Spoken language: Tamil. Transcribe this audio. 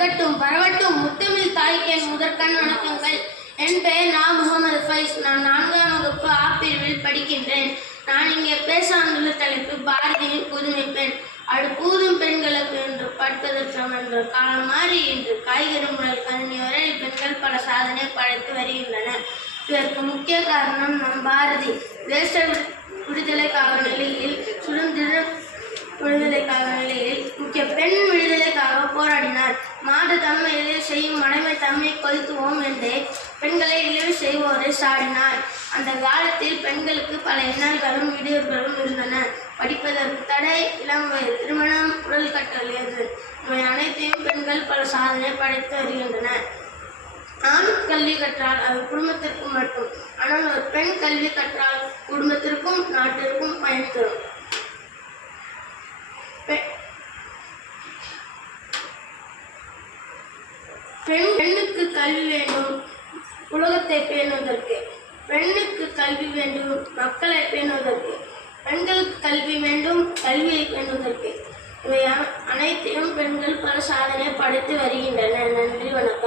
இருக்கட்டும் பரவட்டும் முத்தமிழ் தாய்க்கு என் முதற்கண் வணக்கங்கள். என் பெயர் முகமது ஃபைஸ். நான் 4ஆம் வகுப்பு ஆ பிரிவில் படிக்கின்றேன். நான் இங்கே பேச வந்துள்ள தலைப்பு பாரதியின் புதுமை பெண். பூதும் பெண்களுக்கு என்று படிப்பதற்கான என்ற காலம் மாறி இன்று காய்கறி முதல் கணினி வரை பெண்கள் பல சாதனை படைத்து வருகின்றனர். இதற்கு முக்கிய காரணம் நம் பாரதி. தேச விடுதலைக்காக நிலையில் சுதந்திர விடுதலைக்காக நிலையில் முக்கிய பெண் விடுதலைக்காக போராடினார். மாடு தம்மை இழிவு செய்யும் மடமை தம்மை கொளுத்துவோம் என்றே பெண்களை இழிவு செய்வோரை சாடினார். அந்த காலத்தில் பெண்களுக்கு பல இன்னல்களும் இடையூறுகளும் இருந்தன. படிப்பதற்கு தடை, இளம் வயது திருமணம், உடல் கற்றல் இவை அனைத்தையும் பெண்கள் பல சாதனை படைத்து வருகின்றனர். ஆண் கல்வி கற்றால் அது குடும்பத்திற்கு மட்டும், ஆனால் ஒரு பெண் கல்வி கற்றால் குடும்பத்திற்கும் நாட்டிற்கும் பயன் தரும். பெண்ணுக்கு கல்வி வேண்டும் உலகத்தை பேணுவதற்கு, பெண்ணுக்கு கல்வி வேண்டும் மக்களை பேணுவதற்கு, பெண்களுக்கு கல்வி வேண்டும் கல்வியை பேணுவதற்கு. இவை அனைத்தையும் பெண்கள் பல சாதனை படைத்து வருகின்றனர். நன்றி, வணக்கம்.